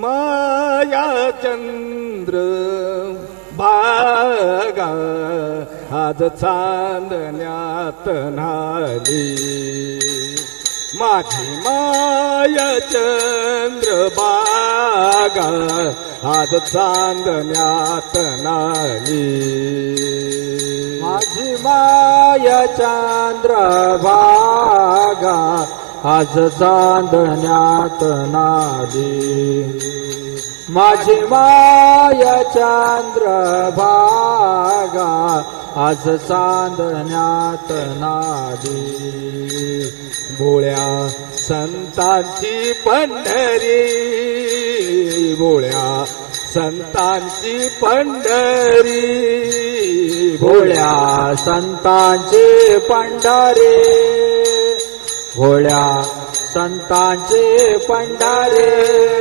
माया चंद्र भागा आज चांदण्यात न्हाली माझी माया चंद्र भागा आज चांदण्यात न्हाली माझी माया चंद्रभागा आज चांदण्यात नाली माझी माया चंद्रभागा आज चांदण्यात नाली भोळ्या संतांची पंढरी भोळ्या संतांची पंढरी भोळ्या संतांचे पंढरे भोळ्या संतांचे पंढरे